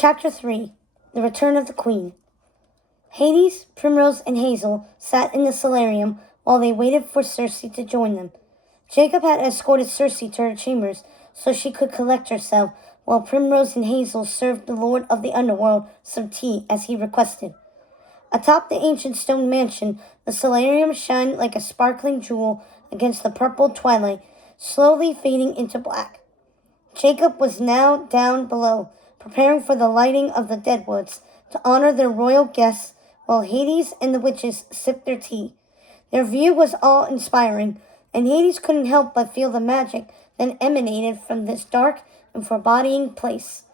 Chapter 3 The Return of the Queen. Hades, Primrose, and Hazel sat in the solarium while they waited for Circe to join them. Jacob had escorted Circe to her chambers so she could collect herself, while Primrose and Hazel served the Lord of the Underworld some tea as he requested. Atop the ancient stone mansion, the solarium shined like a sparkling jewel against the purple twilight, slowly fading into black. Jacob was now down below, preparing for the lighting of the deadwoods to honor their royal guests, while Hades and the witches sipped their tea. Their view was awe-inspiring, and Hades couldn't help but feel the magic that emanated from this dark and foreboding place.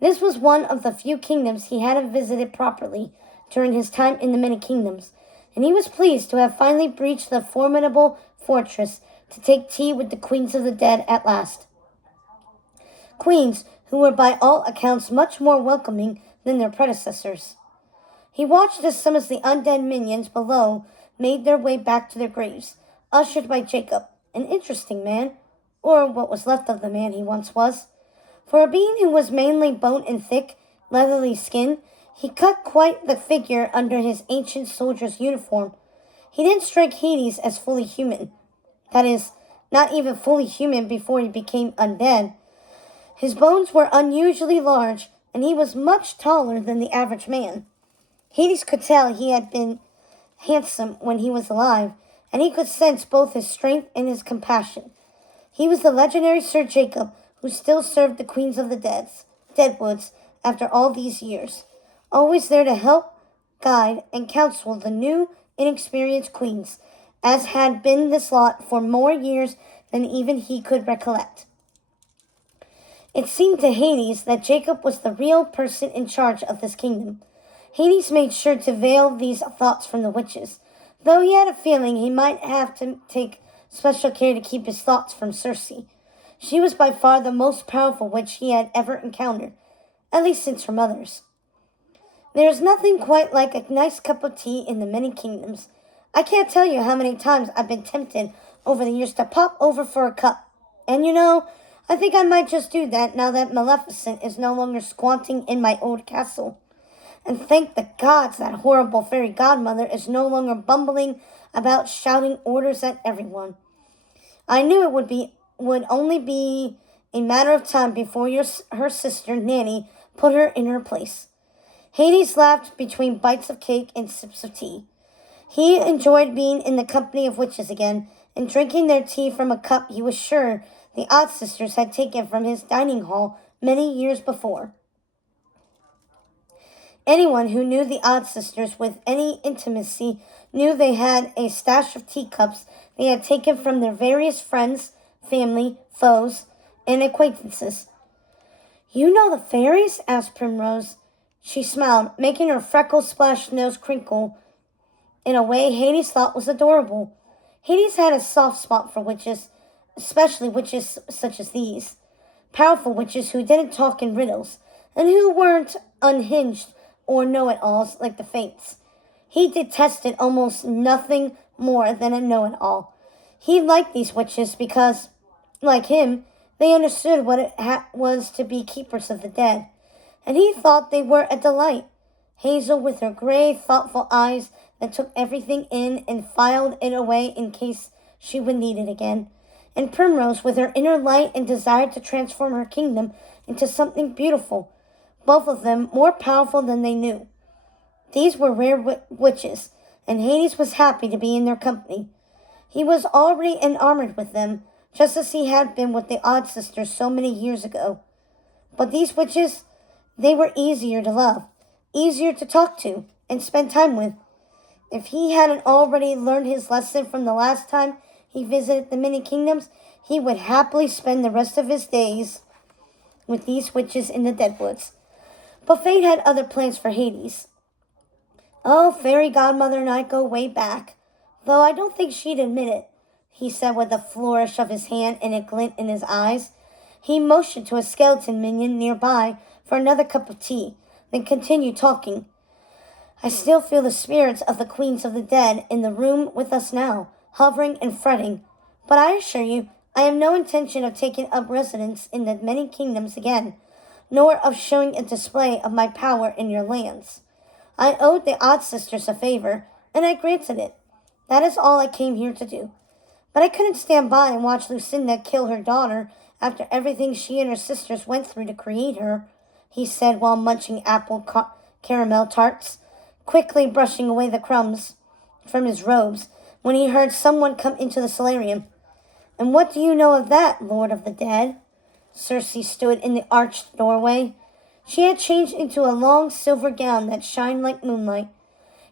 This was one of the few kingdoms he hadn't visited properly during his time in the many kingdoms, and he was pleased to have finally breached the formidable fortress to take tea with the queens of the dead at last. Queens who were by all accounts much more welcoming than their predecessors. He watched as some of the undead minions below made their way back to their graves, ushered by Jacob, an interesting man, or what was left of the man he once was. For a being who was mainly bone and thick, leathery skin, he cut quite the figure under his ancient soldier's uniform. He didn't strike Hades as fully human. That is, not even fully human before he became undead. His bones were unusually large, and he was much taller than the average man. Hades could tell he had been handsome when he was alive, and he could sense both his strength and his compassion. He was the legendary Sir Jacob, who still served the queens of the Deadwoods after all these years, always there to help, guide, and counsel the new, inexperienced queens, as had been this lot for more years than even he could recollect. It seemed to Hades that Jacob was the real person in charge of this kingdom. Hades made sure to veil these thoughts from the witches, though he had a feeling he might have to take special care to keep his thoughts from Circe. She was by far the most powerful witch he had ever encountered, at least since her mother's. There is nothing quite like a nice cup of tea in the many kingdoms. I can't tell you how many times I've been tempted over the years to pop over for a cup. And I think I might just do that now that Maleficent is no longer squatting in my old castle. And thank the gods that horrible fairy godmother is no longer bumbling about shouting orders at everyone. I knew it would only be a matter of time before her sister, Nanny, put her in her place. Hades laughed between bites of cake and sips of tea. He enjoyed being in the company of witches again, and drinking their tea from a cup he was sure the Odd Sisters had taken from his dining hall many years before. Anyone who knew the Odd Sisters with any intimacy knew they had a stash of teacups they had taken from their various friends, family, foes, and acquaintances. "You know the fairies?" asked Primrose. She smiled, making her freckle-splashed nose crinkle in a way Hades thought was adorable. Hades had a soft spot for witches, especially witches such as these. Powerful witches who didn't talk in riddles, and who weren't unhinged or know-it-alls like the Fates. He detested almost nothing more than a know-it-all. He liked these witches because, like him, they understood what it was to be keepers of the dead, and he thought they were a delight. Hazel, with her gray, thoughtful eyes that took everything in and filed it away in case she would need it again, and Primrose, with her inner light and desire to transform her kingdom into something beautiful, both of them more powerful than they knew. These were rare witches, and Hades was happy to be in their company. He was already enamored with them, just as he had been with the Odd Sisters so many years ago. But these witches, they were easier to love, easier to talk to, and spend time with. If he hadn't already learned his lesson from the last time he visited the many kingdoms, he would happily spend the rest of his days with these witches in the Deadwoods. But fate had other plans for Hades. "Oh, fairy godmother and I go way back, though I don't think she'd admit it," he said with a flourish of his hand and a glint in his eyes. He motioned to a skeleton minion nearby for another cup of tea, then continued talking. "I still feel the spirits of the queens of the dead in the room with us now, hovering and fretting. But I assure you, I have no intention of taking up residence in the many kingdoms again. nor of showing a display of my power in your lands. I owed the Odd Sisters a favor, and I granted it. That is all I came here to do. But I couldn't stand by and watch Lucinda kill her daughter after everything she and her sisters went through to create her, he said while munching caramel tarts, quickly brushing away the crumbs from his robes when he heard someone come into the solarium. And what do you know of that, Lord of the Dead? Circe stood in the arched doorway. She had changed into a long silver gown that shined like moonlight.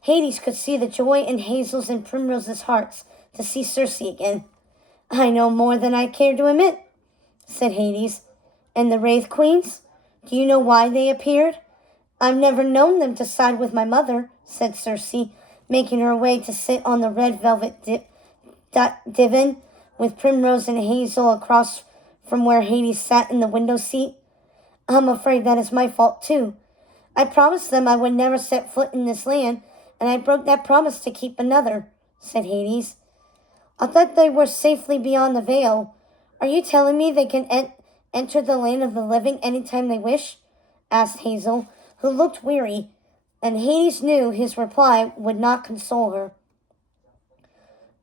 Hades could see the joy in Hazel's and Primrose's hearts to see Circe again. I know more than I care to admit, said Hades. And the Wraith Queens? Do you know why they appeared? I've never known them to side with my mother, said Circe, making her way to sit on the red velvet divan with Primrose and Hazel across from where Hades sat in the window seat. I'm afraid that is my fault, too. I promised them I would never set foot in this land, and I broke that promise to keep another, said Hades. I thought they were safely beyond the veil. Are you telling me they can enter the land of the living any time they wish? Asked Hazel, who looked weary, and Hades knew his reply would not console her.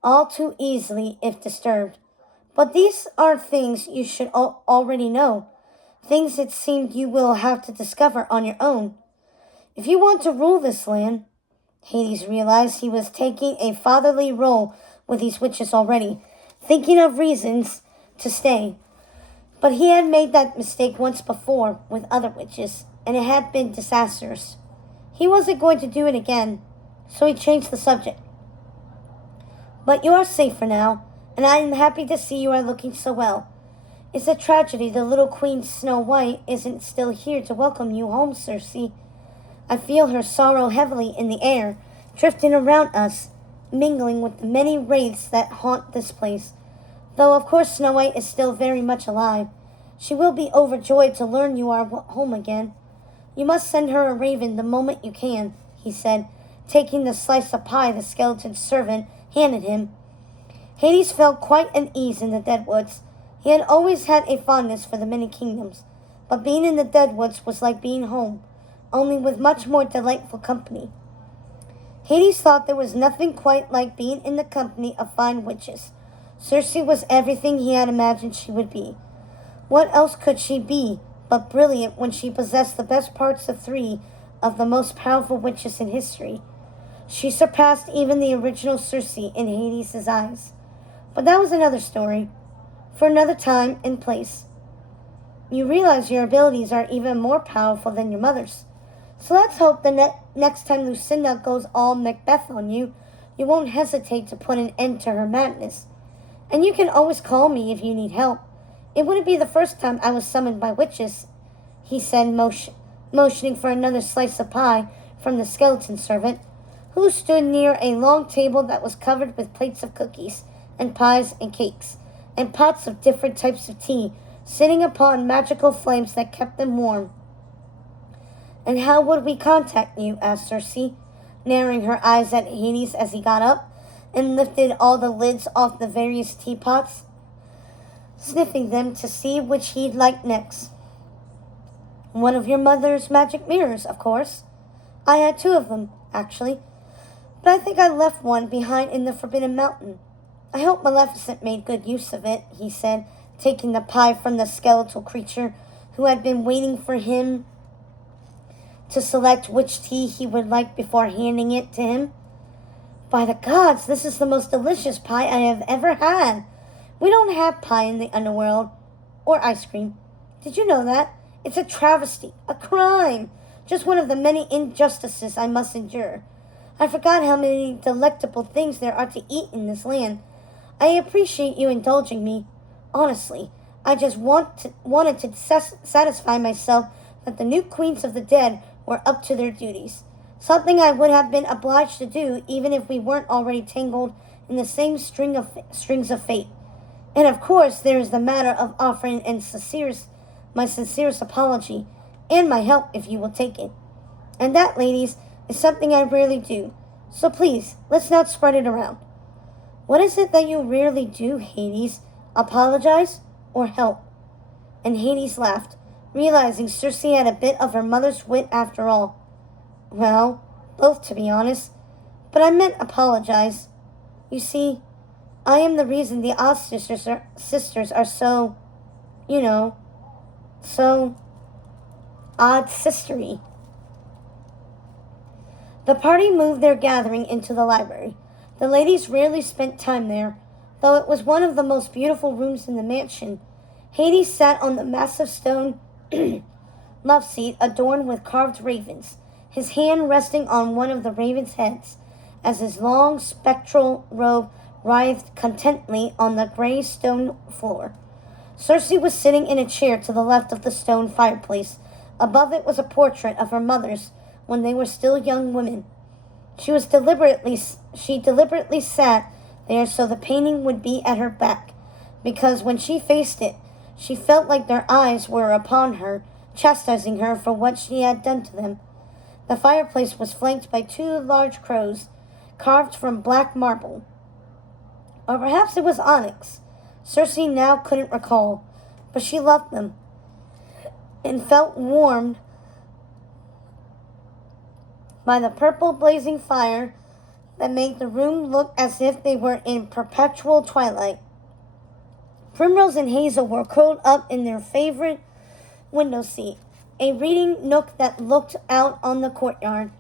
All too easily if disturbed. But these are things you should already know, things it seemed you will have to discover on your own. If you want to rule this land, Hades realized he was taking a fatherly role with these witches already, thinking of reasons to stay. But he had made that mistake once before with other witches, and it had been disastrous. He wasn't going to do it again, so he changed the subject. But you are safe for now, and I am happy to see you are looking so well. It's a tragedy the little Queen Snow White isn't still here to welcome you home, Circe. I feel her sorrow heavily in the air, drifting around us, mingling with the many wraiths that haunt this place. Though of course Snow White is still very much alive. She will be overjoyed to learn you are home again. You must send her a raven the moment you can, he said, taking the slice of pie the skeleton servant handed him. Hades felt quite at ease in the Deadwoods. He had always had a fondness for the many kingdoms, but being in the Deadwoods was like being home, only with much more delightful company. Hades thought there was nothing quite like being in the company of fine witches. Circe was everything he had imagined she would be. What else could she be but brilliant when she possessed the best parts of 3 of the most powerful witches in history? She surpassed even the original Circe in Hades' eyes. But that was another story, for another time and place. You realize your abilities are even more powerful than your mother's. So let's hope the next time Lucinda goes all Macbeth on you, you won't hesitate to put an end to her madness. And you can always call me if you need help. It wouldn't be the first time I was summoned by witches, he said, motioning for another slice of pie from the skeleton servant, who stood near a long table that was covered with plates of cookies and pies and cakes, and pots of different types of tea, sitting upon magical flames that kept them warm. And how would we contact you? Asked Circe, narrowing her eyes at Hades as he got up and lifted all the lids off the various teapots, sniffing them to see which he'd like next. One of your mother's magic mirrors, of course. I had 2 of them, actually, but I think I left one behind in the Forbidden Mountain. I hope Maleficent made good use of it, he said, taking the pie from the skeletal creature who had been waiting for him to select which tea he would like before handing it to him. By the gods, this is the most delicious pie I have ever had. We don't have pie in the underworld, or ice cream. Did you know that? It's a travesty, a crime, just one of the many injustices I must endure. I forgot how many delectable things there are to eat in this land. I appreciate you indulging me. Honestly, I just wanted to satisfy myself that the new queens of the dead were up to their duties, something I would have been obliged to do even if we weren't already tangled in the same strings of fate. And of course, there is the matter of offering my sincerest apology, and my help if you will take it. And that, ladies, is something I rarely do. So please, let's not spread it around. What is it that you rarely do, Hades? Apologize or help? And Hades laughed, realizing Circe had a bit of her mother's wit after all. Well, both to be honest, but I meant apologize. You see, I am the reason the Oz sisters are so, you know, so odd sistery. The party moved their gathering into the library. The ladies rarely spent time there, though it was one of the most beautiful rooms in the mansion. Hades sat on the massive stone love seat adorned with carved ravens, his hand resting on one of the ravens' heads, as his long spectral robe writhed contentedly on the gray stone floor. Circe was sitting in a chair to the left of the stone fireplace. Above it was a portrait of her mother's when they were still young women. She deliberately sat there so the painting would be at her back, because when she faced it, she felt like their eyes were upon her, chastising her for what she had done to them. The fireplace was flanked by two large crows, carved from black marble. Or perhaps it was onyx. Circe now couldn't recall, but she loved them and felt warmed by the purple blazing fire that made the room look as if they were in perpetual twilight. Primrose and Hazel were curled up in their favorite window seat, a reading nook that looked out on the courtyard.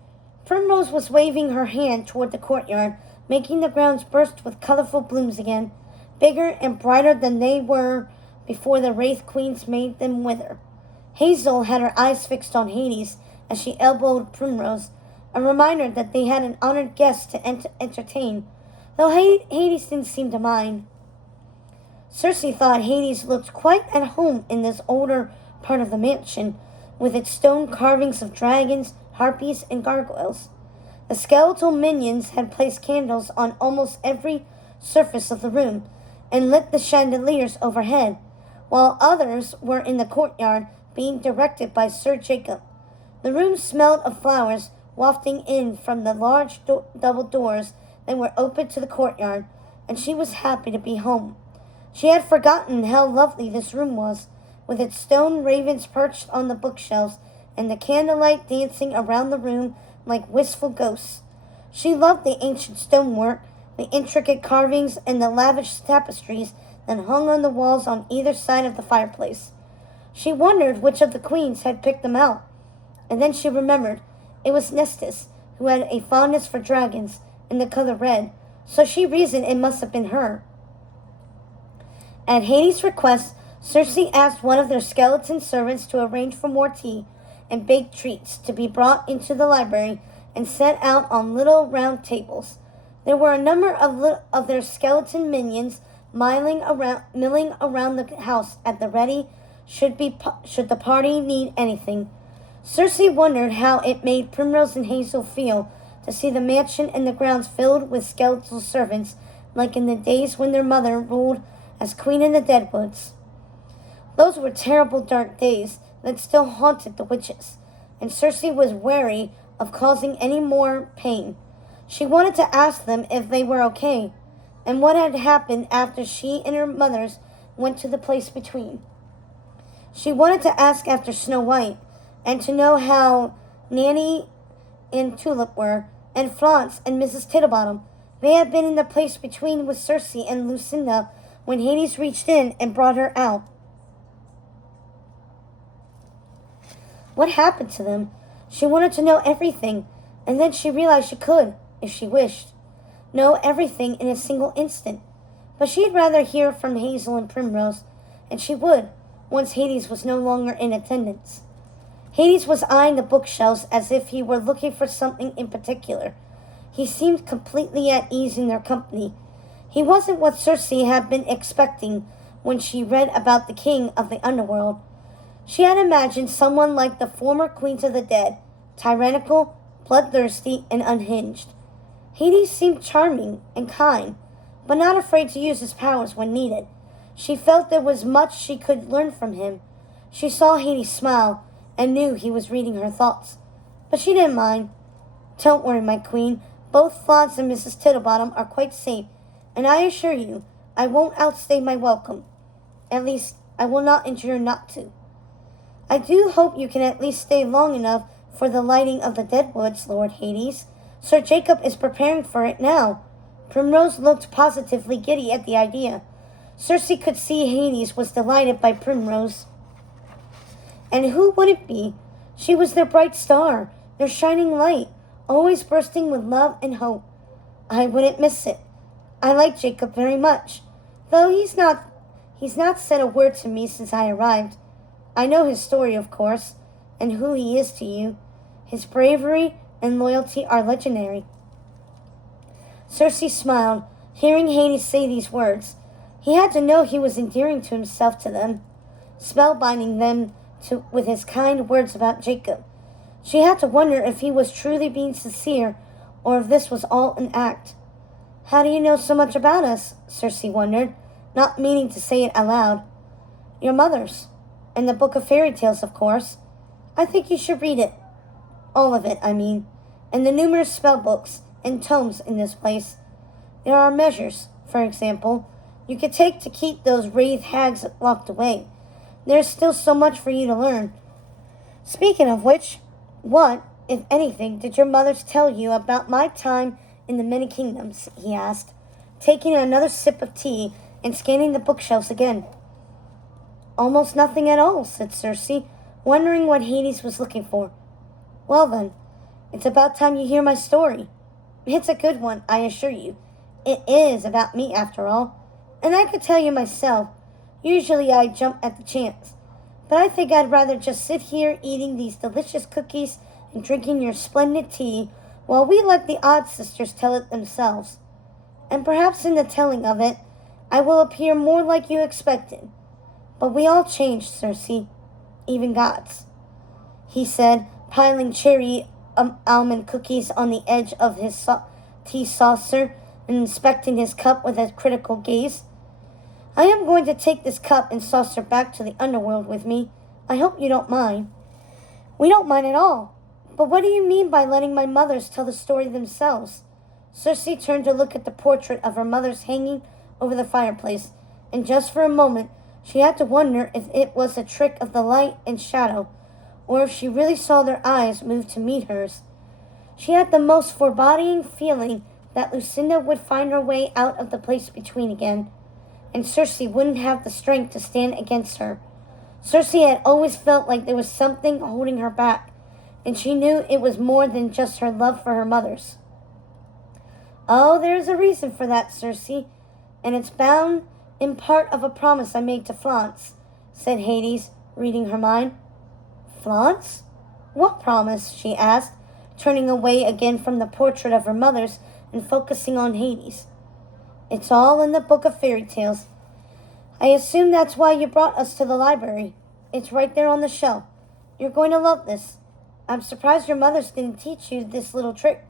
Primrose was waving her hand toward the courtyard, making the grounds burst with colorful blooms again, bigger and brighter than they were before the Wraith Queens made them wither. Hazel had her eyes fixed on Hades as she elbowed Primrose, a reminder that they had an honored guest to entertain, though Hades didn't seem to mind. Circe thought Hades looked quite at home in this older part of the mansion, with its stone carvings of dragons, harpies, and gargoyles. The skeletal minions had placed candles on almost every surface of the room and lit the chandeliers overhead, while others were in the courtyard being directed by Sir Jacob. The room smelled of flowers wafting in from the large double doors that were open to the courtyard, and she was happy to be home. She had forgotten how lovely this room was, with its stone ravens perched on the bookshelves and the candlelight dancing around the room like wistful ghosts. She loved the ancient stonework, the intricate carvings, and the lavish tapestries that hung on the walls on either side of the fireplace. She wondered which of the queens had picked them out, and then she remembered it was Nestis, who had a fondness for dragons and the color red, so she reasoned it must have been her. At Hades' request, Circe asked one of their skeleton servants to arrange for more tea and baked treats to be brought into the library and set out on little round tables. There were a number of their skeleton minions milling around the house at the ready should the party need anything. Circe wondered how it made Primrose and Hazel feel to see the mansion and the grounds filled with skeletal servants like in the days when their mother ruled as queen in the Deadwoods. Those were terrible dark days that still haunted the witches, and Circe was wary of causing any more pain. She wanted to ask them if they were okay, and what had happened after she and her mothers went to the place between. She wanted to ask after Snow White, and to know how Nanny and Tulip were, and Florence and Mrs. Tittlebottom. They had been in the place between with Circe and Lucinda when Hades reached in and brought her out. What happened to them? She wanted to know everything, and then she realized she could, if she wished, know everything in a single instant. But she'd rather hear from Hazel and Primrose, and she would, once Hades was no longer in attendance. Hades was eyeing the bookshelves as if he were looking for something in particular. He seemed completely at ease in their company. He wasn't what Circe had been expecting when she read about the king of the underworld. She had imagined someone like the former queens of the dead, tyrannical, bloodthirsty, and unhinged. Hades seemed charming and kind, but not afraid to use his powers when needed. She felt there was much she could learn from him. She saw Hades smile and knew he was reading her thoughts, but she didn't mind. Don't worry, my queen. Both Florence and Mrs. Tittlebottom are quite safe, and I assure you I won't outstay my welcome. At least, I will not endure not to. I do hope you can at least stay long enough for the lighting of the deadwoods, Lord Hades. Sir Jacob is preparing for it now. Primrose looked positively giddy at the idea. Circe could see Hades was delighted by Primrose. And who would it be? She was their bright star, their shining light, always bursting with love and hope. I wouldn't miss it. I like Jacob very much, though he's not said a word to me since I arrived. I know his story, of course, and who he is to you. His bravery and loyalty are legendary. Circe smiled, hearing Hades say these words. He had to know he was endearing to himself to them, spellbinding them with his kind words about Jacob. She had to wonder if he was truly being sincere, or if this was all an act. How do you know so much about us? Circe wondered, not meaning to say it aloud. Your mother's, and the book of fairy tales, of course. I think you should read it. All of it, I mean, and the numerous spell books and tomes in this place. There are measures, for example, you could take to keep those wraith hags locked away. There's still so much for you to learn. Speaking of which, what, if anything, did your mothers tell you about my time in the many kingdoms? He asked, taking another sip of tea and scanning the bookshelves again. Almost nothing at all, said Circe, wondering what Hades was looking for. Well then, it's about time you hear my story. It's a good one, I assure you. It is about me, after all. And I could tell you myself. Usually I jump at the chance. But I think I'd rather just sit here eating these delicious cookies and drinking your splendid tea while we let the odd sisters tell it themselves. And perhaps in the telling of it, I will appear more like you expected. But we all change, Circe, even gods, he said, piling cherry almond cookies on the edge of his tea saucer and inspecting his cup with a critical gaze. I am going to take this cup and saucer back to the underworld with me. I hope you don't mind. We don't mind at all. But what do you mean by letting my mothers tell the story themselves? Circe turned to look at the portrait of her mother's hanging over the fireplace, and just for a moment she had to wonder if it was a trick of the light and shadow, or if she really saw their eyes move to meet hers. She had the most foreboding feeling that Lucinda would find her way out of the place between again, and Circe wouldn't have the strength to stand against her. Circe had always felt like there was something holding her back, and she knew it was more than just her love for her mothers. Oh, there's a reason for that, Circe, and it's bound in part of a promise I made to Florence, said Hades, reading her mind. Florence? What promise? She asked, turning away again from the portrait of her mother's and focusing on Hades. It's all in the book of fairy tales. I assume that's why you brought us to the library. It's right there on the shelf. You're going to love this. I'm surprised your mothers didn't teach you this little trick.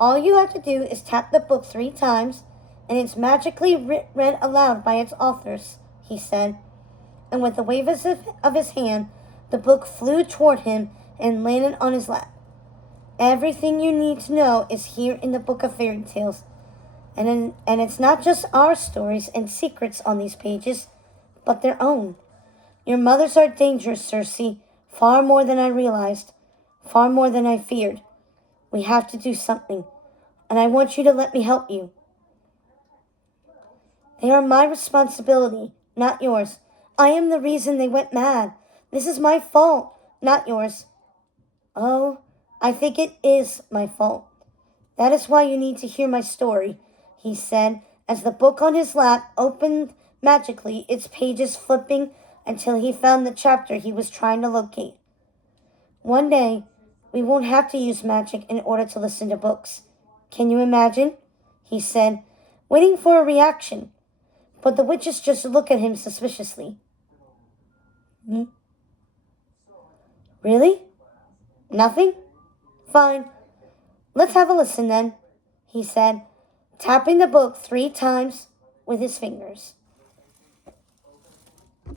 All you have to do is tap the book 3 times, and it's magically read aloud by its authors, he said. And with a wave of his hand, the book flew toward him and landed on his lap. Everything you need to know is here in the book of fairy tales. And it's not just our stories and secrets on these pages, but their own. Your mothers are dangerous, Circe, far more than I realized, far more than I feared. We have to do something, and I want you to let me help you. They are my responsibility, not yours. I am the reason they went mad. This is my fault, not yours. Oh, I think it is my fault. That is why you need to hear my story, he said, as the book on his lap opened magically, its pages flipping until he found the chapter he was trying to locate. One day, we won't have to use magic in order to listen to books. Can you imagine? He said, waiting for a reaction. But the witches just look at him suspiciously. Really? Nothing? Fine. Let's have a listen then, he said, tapping the book 3 times with his fingers.